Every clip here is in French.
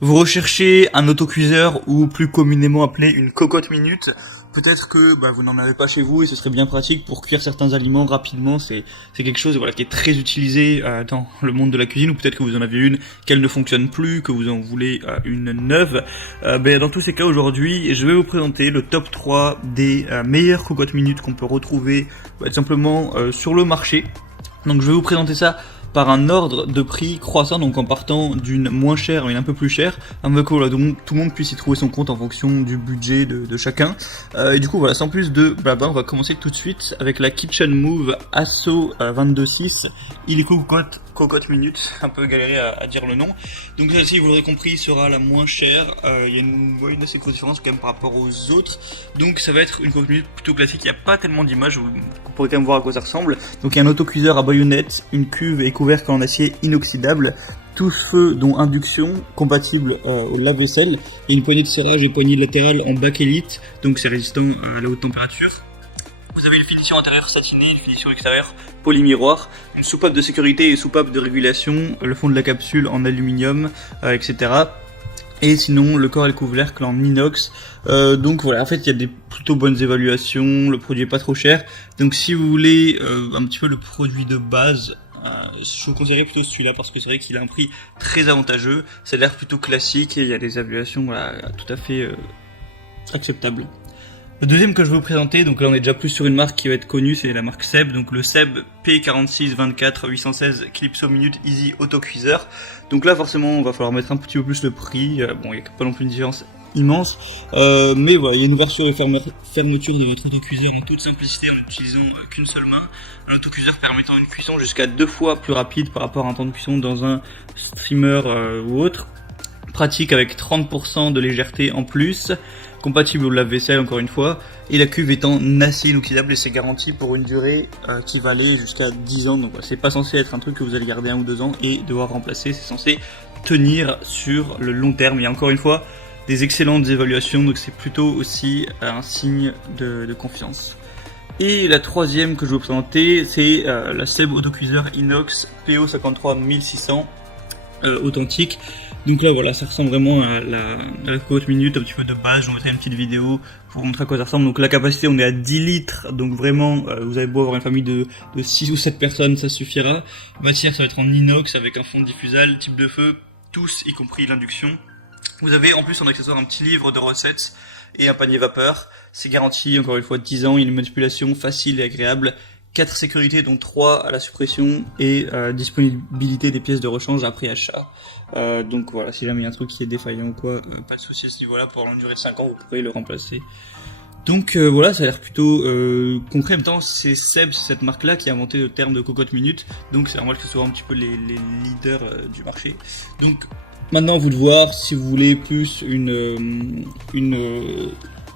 Vous recherchez un autocuiseur ou plus communément appelé une cocotte minute. Peut-être que vous n'en avez pas chez vous et ce serait bien pratique pour cuire certains aliments rapidement. C'est quelque chose qui est très utilisé dans le monde de la cuisine, ou peut-être que vous en avez une, qu'elle ne fonctionne plus, que vous en voulez une neuve. Dans tous ces cas, aujourd'hui, je vais vous présenter le top 3 des meilleures cocottes minutes qu'on peut retrouver tout simplement sur le marché. Donc je vais vous présenter ça par un ordre de prix croissant, donc en partant d'une moins chère à une un peu plus chère, afin que donc tout le monde puisse y trouver son compte en fonction du budget de chacun. Et du coup sans plus de blabla, on va commencer tout de suite avec la Kitchen Move Asso 22.6 illico cocotte minute, un peu galéré à dire le nom. Donc celle-ci, vous l'aurez compris, sera la moins chère. Il y a une assez grosse différence quand même par rapport aux autres. Donc ça va être une cocotte minute plutôt classique, il n'y a pas tellement d'images, vous pourrez quand même voir à quoi ça ressemble. Donc il y a un autocuiseur à baïonnette, une cuve et couvercle en acier inoxydable, tous feux dont induction, compatible au lave-vaisselle, et une poignée de serrage et poignée latérale en bakélite, donc c'est résistant à la haute température. Vous avez une finition intérieure satinée, une finition extérieure polymiroir, une soupape de sécurité et soupape de régulation, le fond de la capsule en aluminium, etc. Et sinon, le corps et le couvercle en inox. Donc voilà, en fait, il y a des plutôt bonnes évaluations, le produit est pas trop cher. Donc si vous voulez un petit peu le produit de base, je vous conseillerais plutôt celui-là parce que c'est vrai qu'il a un prix très avantageux. Ça a l'air plutôt classique et il y a des évaluations tout à fait acceptables. Le deuxième que je vais vous présenter, donc là on est déjà plus sur une marque qui va être connue, c'est la marque Seb, donc le Seb P4624 816 Clipso Minute Easy Autocuiseur. Donc là forcément on va falloir mettre un petit peu plus le prix, il n'y a pas non plus une différence immense, mais voilà, il y a une ouverture et fermeture de votre autocuiseur en toute simplicité en n'utilisant qu'une seule main. Un autocuiseur permettant une cuisson jusqu'à 2 fois plus rapide par rapport à un temps de cuisson dans un steamer ou autre. Pratique avec 30% de légèreté en plus, compatible au lave-vaisselle encore une fois, et la cuve étant en acier inoxydable et c'est garanti pour une durée qui va aller jusqu'à 10 ans, donc c'est pas censé être un truc que vous allez garder 1 ou 2 ans et devoir remplacer, c'est censé tenir sur le long terme. Il y a encore une fois des excellentes évaluations, donc c'est plutôt aussi un signe de confiance. Et la troisième que je vais vous présenter, c'est la Seb Autocuiseur Inox PO53 1600 authentique. Donc là voilà, ça ressemble vraiment à la cocotte minute un petit peu de base. Je vous mettrai une petite vidéo pour vous montrer à quoi ça ressemble. Donc la capacité, on est à 10 litres, donc vraiment vous avez beau avoir une famille de 6 ou 7 personnes, ça suffira. Matière, ça va être en inox avec un fond diffusable, type de feu, tous y compris l'induction. Vous avez en plus en accessoire un petit livre de recettes et un panier vapeur. C'est garanti encore une fois 10 ans, il y a une manipulation facile et agréable. 4 sécurités dont 3 à la suppression et disponibilité des pièces de rechange après achat. Donc voilà, si jamais il y a un truc qui est défaillant ou quoi, pas de souci à ce niveau-là, pour une durée de 5 ans vous pourrez le remplacer. Donc voilà, ça a l'air plutôt concret. En même temps, c'est Seb, c'est cette marque-là qui a inventé le terme de cocotte minute, donc c'est normal que ce soit un petit peu les leaders du marché. Donc maintenant, vous de voir si vous voulez plus une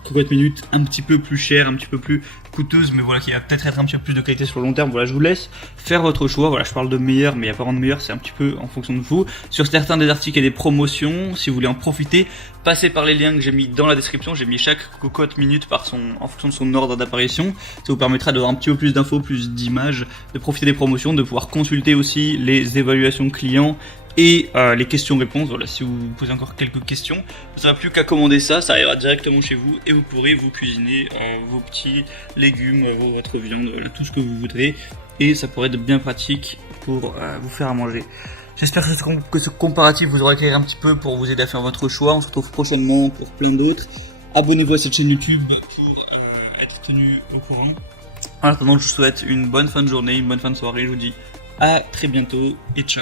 cocotte minute un petit peu plus chère, un petit peu plus coûteuse, mais voilà, qui va peut-être être un petit peu plus de qualité sur le long terme. Voilà, je vous laisse faire votre choix. Voilà, je parle de meilleur, mais il n'y a pas vraiment de meilleur, c'est un petit peu en fonction de vous. Sur certains des articles, il y a des promotions. Si vous voulez en profiter, passez par les liens que j'ai mis dans la description. J'ai mis chaque cocotte minute en fonction de son ordre d'apparition. Ça vous permettra d'avoir un petit peu plus d'infos, plus d'images, de profiter des promotions, de pouvoir consulter aussi les évaluations clients et les questions-réponses. Voilà, si vous posez encore quelques questions, vous n'aurez plus qu'à commander ça, ça arrivera directement chez vous et vous pourrez vous cuisiner vos petits légumes, votre viande, tout ce que vous voudrez, et ça pourrait être bien pratique pour vous faire à manger. J'espère que ce comparatif vous aura éclairé un petit peu pour vous aider à faire votre choix. On se retrouve prochainement pour plein d'autres. Abonnez-vous à cette chaîne YouTube pour être tenu au courant. En attendant, je vous souhaite une bonne fin de journée, une bonne fin de soirée. Je vous dis à très bientôt et ciao.